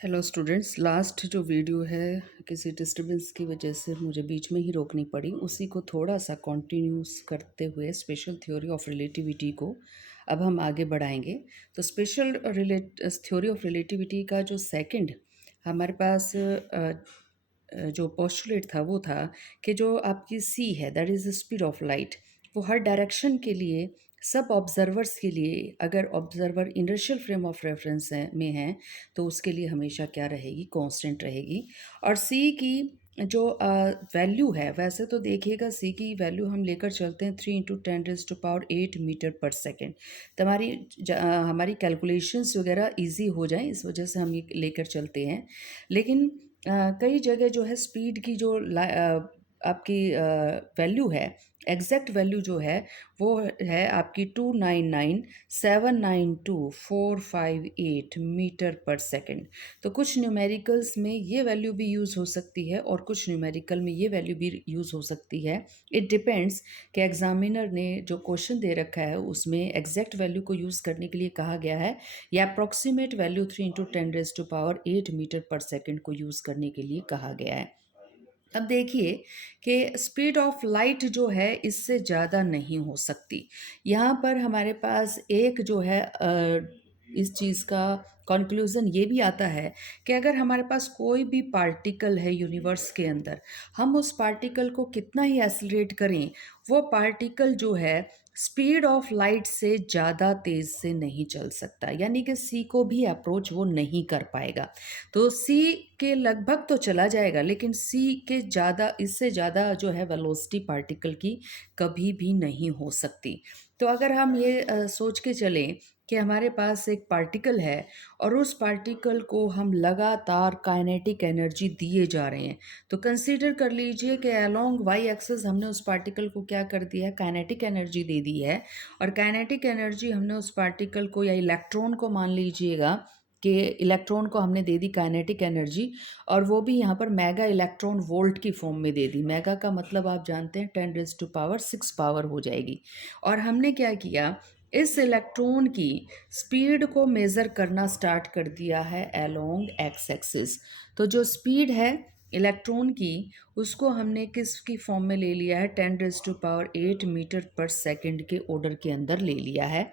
Hello students, last जो video है किसी डिस्टरबेंस की वजह से मुझे बीच में ही रोकनी पड़ी। उसी को थोड़ा सा कंटिन्यूस करते हुए स्पेशल थ्योरी ऑफ रिलेटिविटी को अब हम आगे बढ़ाएंगे। तो स्पेशल थ्योरी ऑफ रिलेटिविटी का जो सेकंड हमारे पास जो पोस्टुलेट था वो था कि जो आपकी सी है that is the speed of light, वो हर डायरेक्शन के लिए सब ऑब्जर्वर्स के लिए, अगर observer inertial frame of reference में है तो उसके लिए हमेशा क्या रहेगी, कांस्टेंट रहेगी। और सी की जो वैल्यू है, वैसे तो देखिएगा सी की वैल्यू हम लेकर चलते हैं 3 × 10⁻8 मीटर पर सेकेंड। तो हमारी कैलकुलेशंस वगैरह इजी हो जाए इस वजह से हम ये लेकर चलते हैं। लेकिन कई जगह जो है स्पीड की जो आपकी वैल्यू है, एग्जैक्ट वैल्यू जो है वो है आपकी 299,792,458 मीटर पर सेकेंड। तो कुछ न्यूमेरिकल्स में ये वैल्यू भी यूज़ हो सकती है और कुछ न्यूमेरिकल में ये वैल्यू भी यूज़ हो सकती है। इट डिपेंड्स कि एग्जामिनर ने जो क्वेश्चन दे रखा है उसमें एग्जैक्ट वैल्यू को यूज़ करने के लिए कहा गया है या approximate value 3 × 10⁻8 metre per second को यूज़ करने के लिए कहा गया है। अब देखिए कि स्पीड ऑफ लाइट जो है इससे ज़्यादा नहीं हो सकती। यहाँ पर हमारे पास एक जो है इस चीज़ का कंक्लूज़न ये भी आता है कि अगर हमारे पास कोई भी पार्टिकल है यूनिवर्स के अंदर, हम उस पार्टिकल को कितना ही एक्सेलरेट करें, वो पार्टिकल जो है स्पीड ऑफ लाइट से ज़्यादा तेज़ से नहीं चल सकता, यानी कि सी को भी अप्रोच वो नहीं कर पाएगा। तो सी के लगभग तो चला जाएगा, लेकिन सी के ज़्यादा, इससे ज़्यादा जो है वेलोसिटी पार्टिकल की कभी भी नहीं हो सकती। तो अगर हम ये सोच के चलें कि हमारे पास एक पार्टिकल है और उस पार्टिकल को हम लगातार काइनेटिक एनर्जी दिए जा रहे हैं, तो कंसीडर कर लीजिए कि अलोंग वाई एक्सिस हमने उस पार्टिकल को क्या कर दिया है, काइनेटिक एनर्जी दे दी है। और काइनेटिक एनर्जी हमने उस पार्टिकल को या इलेक्ट्रॉन को मान लीजिएगा कि इलेक्ट्रॉन को हमने दे दी काइनेटिक एनर्जी, और वो भी यहाँ पर मेगा इलेक्ट्रॉन वोल्ट की फॉर्म में दे दी। मेगा का मतलब आप जानते हैं 10⁻6 पावर हो जाएगी। और हमने क्या किया, इस इलेक्ट्रॉन की स्पीड को मेज़र करना स्टार्ट कर दिया है अलोंग एक्स एक्सिस। तो जो स्पीड है इलेक्ट्रॉन की, उसको हमने किसकी फॉर्म में ले लिया है, 10⁻8 मीटर पर सेकेंड के ऑर्डर के अंदर ले लिया है।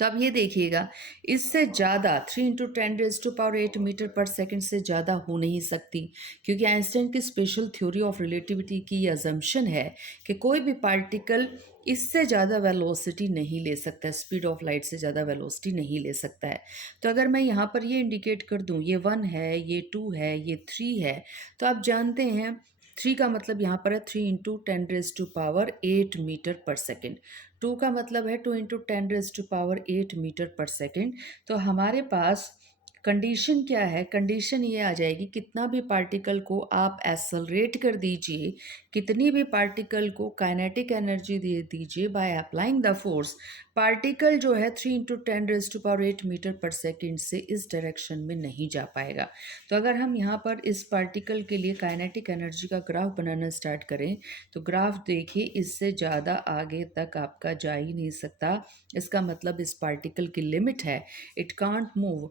तो अब ये देखिएगा, इससे ज़्यादा 3 × 10⁻8 मीटर पर सेकंड से ज़्यादा हो नहीं सकती, क्योंकि आइंस्टाइन की स्पेशल थ्योरी ऑफ रिलेटिविटी की ये अजम्पशन है कि कोई भी पार्टिकल इससे ज़्यादा वेलोसिटी नहीं ले सकता है, स्पीड ऑफ लाइट से ज़्यादा वेलोसिटी नहीं ले सकता है। तो अगर मैं यहाँ पर ये इंडिकेट कर दूँ, ये 1 है, ये 2 है, ये 3 है, तो आप जानते हैं 3 का मतलब यहाँ पर है 3 × 10⁻8 मीटर पर सेकेंड। 2 का मतलब है 2 × 10⁻8 मीटर पर सेकेंड। तो हमारे पास कंडीशन क्या है, कंडीशन ये आ जाएगी, कितना भी पार्टिकल को आप एक्सेलरेट कर दीजिए, कितनी भी पार्टिकल को काइनेटिक एनर्जी दे दीजिए by applying the force, particle जो है 3 × 10⁻8 मीटर पर सेकेंड से इस डायरेक्शन में नहीं जा पाएगा। तो अगर हम यहाँ पर इस पार्टिकल के लिए काइनेटिक एनर्जी का ग्राफ बनाना स्टार्ट करें, तो ग्राफ देखिए इससे ज़्यादा आगे तक आपका जा ही नहीं सकता। इसका मतलब इस पार्टिकल की लिमिट है, it can't move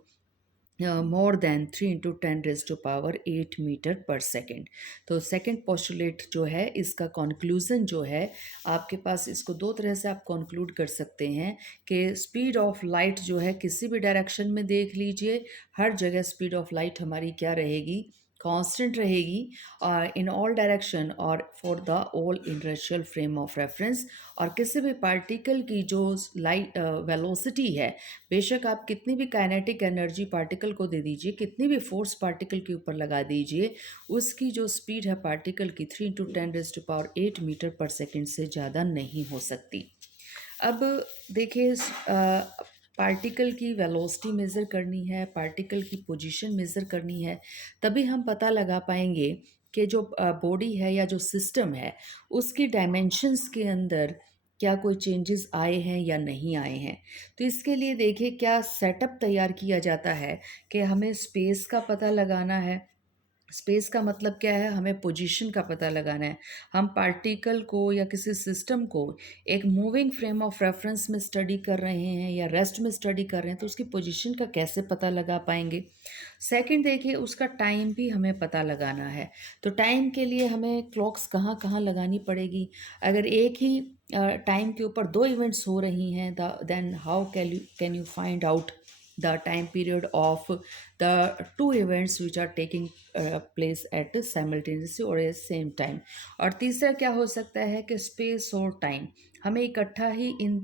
more than 3 × 10⁻8 metre per second. तो सेकेंड पोस्टुलेट जो है, इसका कंक्लूजन जो है आपके पास, इसको दो तरह से आप कंक्लूड कर सकते हैं कि स्पीड ऑफ लाइट जो है किसी भी डायरेक्शन में देख लीजिए, हर जगह स्पीड ऑफ लाइट हमारी क्या रहेगी, कांस्टेंट रहेगी इन ऑल डायरेक्शन और for the all inertial frame of reference. और किसी भी पार्टिकल की जो लाइट वेलोसिटी है, बेशक आप कितनी भी काइनेटिक एनर्जी पार्टिकल को दे दीजिए, कितनी भी फोर्स पार्टिकल के ऊपर लगा दीजिए, उसकी जो स्पीड है पार्टिकल की 3 × 10⁻8 मीटर पर सेकेंड से ज़्यादा नहीं हो सकती। अब देखिए, पार्टिकल की वेलोसिटी मेज़र करनी है, पार्टिकल की पोजीशन मेज़र करनी है, तभी हम पता लगा पाएंगे कि जो बॉडी है या जो सिस्टम है उसकी डायमेंशंस के अंदर क्या कोई चेंजेस आए हैं या नहीं आए हैं। तो इसके लिए देखिए क्या सेटअप तैयार किया जाता है कि हमें स्पेस का पता लगाना है, स्पेस का मतलब क्या है, हमें पोजीशन का पता लगाना है। हम पार्टिकल को या किसी सिस्टम को एक मूविंग फ्रेम ऑफ रेफरेंस में स्टडी कर रहे हैं या रेस्ट में स्टडी कर रहे हैं, तो उसकी पोजीशन का कैसे पता लगा पाएंगे। सेकंड देखिए, उसका टाइम भी हमें पता लगाना है। तो टाइम के लिए हमें क्लॉक्स कहाँ कहाँ लगानी पड़ेगी। अगर एक ही टाइम के ऊपर दो इवेंट्स हो रही हैं, then how can you find out the time period of the two events which are taking place at simultaneously or at same time। और तीसरा क्या हो सकता है कि स्पेस और टाइम, हमें इकट्ठा ही इन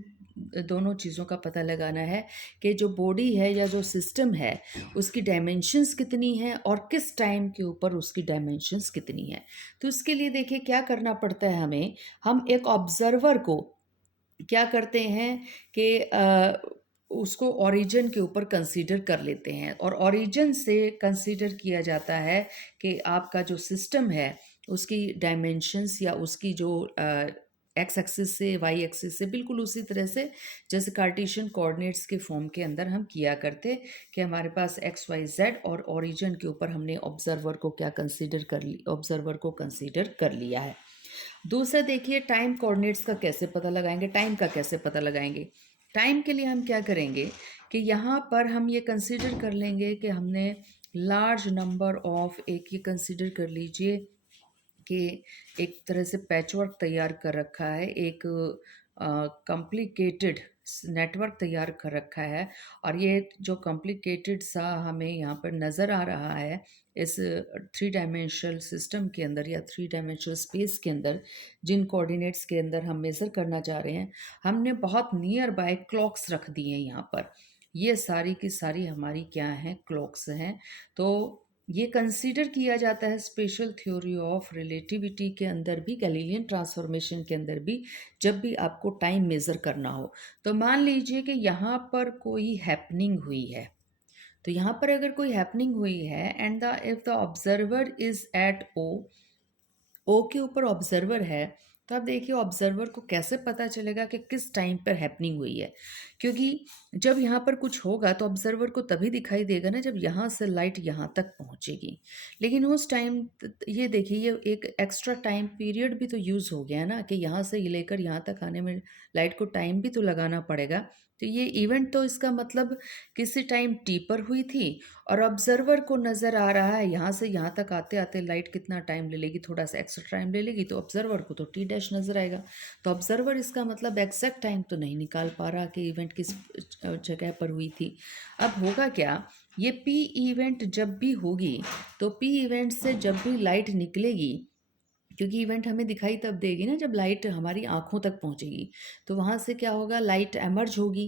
दोनों चीज़ों का पता लगाना है कि जो बॉडी है या जो सिस्टम है उसकी डायमेंशंस कितनी है और किस टाइम के ऊपर उसकी डायमेंशंस कितनी है। तो इसके लिए देखिए क्या करना पड़ता है हमें। हम एक ऑब्जर्वर को क्या करते हैं कि उसको ओरिजिन के ऊपर कंसीडर कर लेते हैं, और ओरिजिन से कंसीडर किया जाता है कि आपका जो सिस्टम है उसकी डायमेंशंस या उसकी जो एक्स एक्सिस से वाई एक्सिस से बिल्कुल उसी तरह से जैसे कार्टेशियन कोऑर्डिनेट्स के फॉर्म के अंदर हम किया करते कि हमारे पास एक्स वाई जेड और ओरिजिन के ऊपर हमने ऑब्जर्वर को क्या कंसीडर कर ली, ऑब्जर्वर को कंसीडर कर लिया है। दूसरा देखिए, टाइम कोऑर्डिनेट्स का कैसे पता लगाएंगे, टाइम का कैसे पता लगाएंगे। टाइम के लिए हम क्या करेंगे कि यहाँ पर हम ये कंसीडर कर लेंगे कि हमने लार्ज नंबर ऑफ, एक ये कंसीडर कर लीजिए कि एक तरह से पैचवर्क तैयार कर रखा है, एक कॉम्प्लिकेटेड नेटवर्क तैयार कर रखा है, और ये जो कॉम्प्लिकेटेड सा हमें यहाँ पर नज़र आ रहा है इस थ्री डायमेंशनल सिस्टम के अंदर या थ्री डायमेंशनल स्पेस के अंदर, जिन कोऑर्डिनेट्स के अंदर हम मेज़र करना चाह रहे हैं, हमने बहुत नियर बाय क्लॉक्स रख दी हैं यहाँ पर। ये सारी की सारी हमारी क्या हैं, क्लॉक्स हैं। तो ये कंसीडर किया जाता है स्पेशल थ्योरी ऑफ रिलेटिविटी के अंदर भी, गैलीलियन ट्रांसफॉर्मेशन के अंदर भी, जब भी आपको टाइम मेज़र करना हो। तो मान लीजिए कि यहाँ पर कोई हैपनिंग हुई है, तो यहाँ पर अगर कोई हैपनिंग हुई है and the if the observer is at O के ऊपर ऑब्जर्वर है, तो आप देखिए ऑब्जर्वर को कैसे पता चलेगा कि किस टाइम पर हैपनिंग हुई है। क्योंकि जब यहाँ पर कुछ होगा तो ऑब्जर्वर को तभी दिखाई देगा ना जब यहाँ से लाइट यहाँ तक पहुँचेगी। लेकिन उस टाइम ये देखिए, ये एक एक्स्ट्रा टाइम पीरियड भी तो यूज़ हो गया ना कि यहाँ से लेकर यहाँ तक आने में लाइट को टाइम भी तो लगाना पड़ेगा। तो ये इवेंट तो इसका मतलब किसी टाइम टी पर हुई थी, और ऑब्जर्वर को नज़र आ रहा है यहाँ से यहाँ तक आते आते लाइट कितना टाइम ले लेगी, थोड़ा सा एक्स्ट्रा टाइम ले लेगी, तो ऑब्जर्वर को तो टी डैश नज़र आएगा। तो ऑब्जर्वर इसका मतलब एग्जैक्ट टाइम तो नहीं निकाल पा रहा कि इवेंट किस जगह पर हुई थी। अब होगा क्या, ये पी इवेंट जब भी होगी, तो पी इवेंट से जब भी लाइट निकलेगी, क्योंकि इवेंट हमें दिखाई तब देगी ना जब लाइट हमारी आँखों तक पहुँचेगी, तो वहाँ से क्या होगा, लाइट एमर्ज होगी।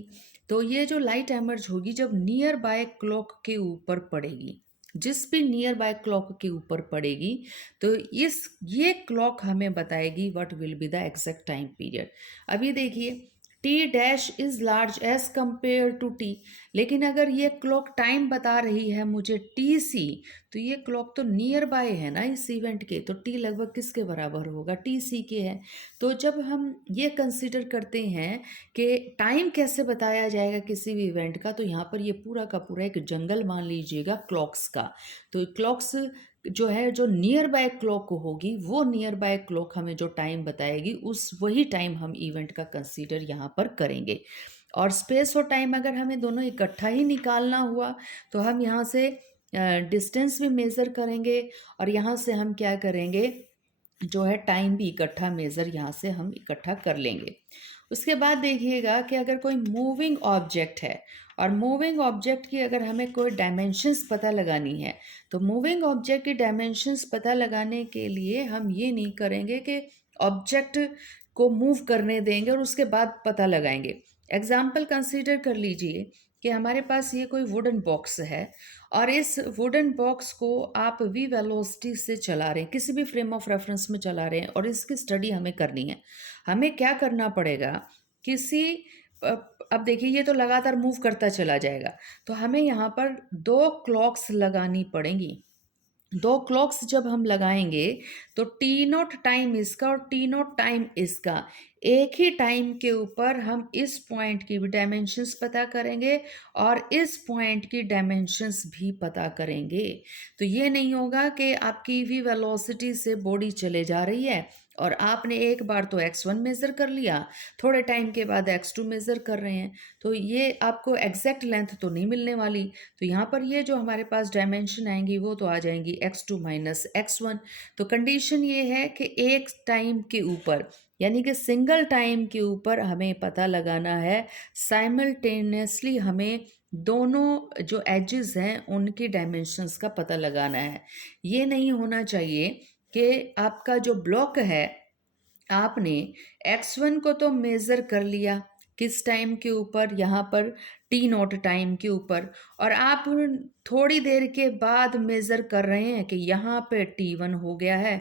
तो ये जो लाइट एमर्ज होगी जब नियर बाय क्लॉक के ऊपर पड़ेगी, जिस भी नियर बाय क्लॉक के ऊपर पड़ेगी, तो इस ये क्लॉक हमें बताएगी what will be the exact time period. अभी देखिए, T dash is large as compare to T, लेकिन अगर ये क्लॉक टाइम बता रही है मुझे टी सी, तो ये क्लॉक तो नियर बाय है ना इस इवेंट के, तो टी लगभग किसके बराबर होगा, टी सी के है। तो जब हम ये कंसिडर करते हैं कि टाइम कैसे बताया जाएगा किसी भी इवेंट का, तो यहाँ पर ये पूरा का पूरा एक जंगल मान लीजिएगा क्लॉक्स का। तो क्लॉक्स जो है, जो नियर बाय क्लॉक होगी, वो नियर बाय क्लॉक हमें जो टाइम बताएगी, उस वही टाइम हम इवेंट का कंसीडर यहाँ पर करेंगे। और स्पेस और टाइम अगर हमें दोनों इकट्ठा ही निकालना हुआ, तो हम यहाँ से डिस्टेंस भी मेज़र करेंगे, और यहाँ से हम क्या करेंगे, जो है टाइम भी इकट्ठा मेज़र यहाँ से हम इकट्ठा कर लेंगे। उसके बाद देखिएगा कि अगर कोई मूविंग ऑब्जेक्ट है, और मूविंग ऑब्जेक्ट की अगर हमें कोई डायमेंशंस पता लगानी है, तो मूविंग ऑब्जेक्ट की डायमेंशंस पता लगाने के लिए हम ये नहीं करेंगे कि ऑब्जेक्ट को मूव करने देंगे और उसके बाद पता लगाएंगे। एग्जाम्पल कंसीडर कर लीजिए कि हमारे पास ये कोई वुडन बॉक्स है, और इस वुडन बॉक्स को आप वी वेलोसिटी से चला रहे हैं, किसी भी फ्रेम ऑफ रेफरेंस में चला रहे हैं, और इसकी स्टडी हमें करनी है। हमें क्या करना पड़ेगा, किसी अब देखिए ये तो लगातार मूव करता चला जाएगा, तो हमें यहाँ पर दो क्लॉक्स लगानी पड़ेंगी। दो क्लॉक्स जब हम लगाएंगे तो टी नॉट टाइम इसका और टी नॉट टाइम इसका, एक ही टाइम के ऊपर हम इस पॉइंट की भी डायमेंशंस पता करेंगे और इस पॉइंट की डायमेंशंस भी पता करेंगे। तो ये नहीं होगा कि आपकी वी वेलोसिटी से बॉडी चले जा रही है और आपने एक बार तो x1 मेज़र कर लिया, थोड़े टाइम के बाद x2 मेज़र कर रहे हैं, तो ये आपको एग्जैक्ट लेंथ तो नहीं मिलने वाली। तो यहाँ पर ये जो हमारे पास डायमेंशन आएंगी वो तो आ जाएंगी x2 माइनस x1। तो कंडीशन ये है कि एक टाइम के ऊपर, यानी कि सिंगल टाइम के ऊपर हमें पता लगाना है, साइमल्टेनियसली हमें दोनों जो एजेस हैं उनकी डायमेंशंस का पता लगाना है। ये नहीं होना चाहिए कि आपका जो ब्लॉक है, आपने x1 को तो मेज़र कर लिया किस टाइम के ऊपर, यहाँ पर टी नॉट टाइम के ऊपर, और आप थोड़ी देर के बाद मेज़र कर रहे हैं कि यहाँ पे t1 हो गया है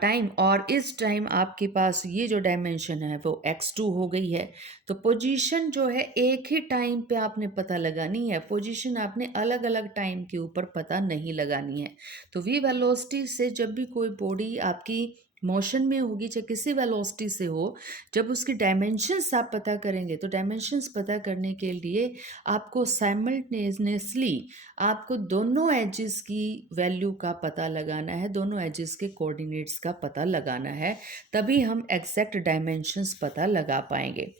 टाइम, और इस टाइम आपके पास ये जो डायमेंशन है वो x2 हो गई है। तो पोजीशन जो है एक ही टाइम पे आपने पता लगानी है, पोजीशन आपने अलग अलग टाइम के ऊपर पता नहीं लगानी है। तो वी वेलोसिटी से जब भी कोई बॉडी आपकी मोशन में होगी, चाहे किसी वेलोसिटी से हो, जब उसकी डायमेंशंस आप पता करेंगे तो डायमेंशंस पता करने के लिए आपको साइमल्टेनियसली आपको दोनों एजेस की वैल्यू का पता लगाना है, दोनों एजेस के कोऑर्डिनेट्स का पता लगाना है, तभी हम एग्जैक्ट डायमेंशंस पता लगा पाएंगे।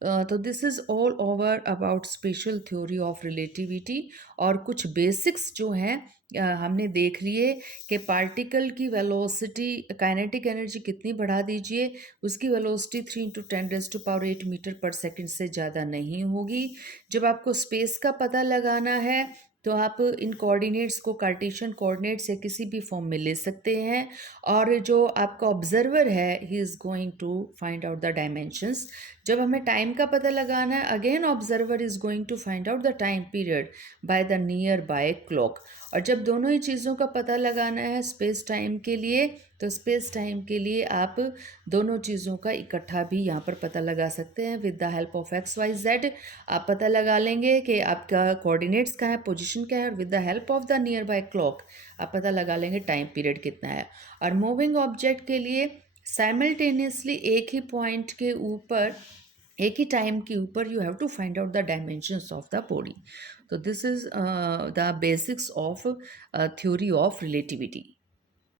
तो this is all over about special theory of relativity. और कुछ बेसिक्स जो हैं हमने देख लिए कि पार्टिकल की वेलोसिटी, काइनेटिक एनर्जी कितनी बढ़ा दीजिए, उसकी वेलोसिटी 3 × 10⁸ मीटर पर सेकंड से ज़्यादा नहीं होगी। जब आपको स्पेस का पता लगाना है तो आप इन कोऑर्डिनेट्स को कार्टेशियन कोऑर्डिनेट्स या किसी भी फॉर्म में ले सकते हैं, और जो आपका ऑब्जर्वर है he is going to find out the dimensions. जब हमें टाइम का पता लगाना है, again observer is going to find out the time period by the nearby clock. और जब दोनों ही चीज़ों का पता लगाना है स्पेस टाइम के लिए, तो स्पेस टाइम के लिए आप दोनों चीज़ों का इकट्ठा भी यहाँ पर पता लगा सकते हैं with the help of XYZ। आप पता लगा लेंगे कि आपका कोऑर्डिनेट्स क्या है, पोजीशन क्या है, और with the help of the nearby clock आप पता लगा लेंगे टाइम पीरियड कितना है। और मूविंग ऑब्जेक्ट के लिए साइमल्टेनियसली एक ही पॉइंट के ऊपर, एक ही टाइम के ऊपर you have to find out the dimensions of the body. तो this is the basics of theory of relativity.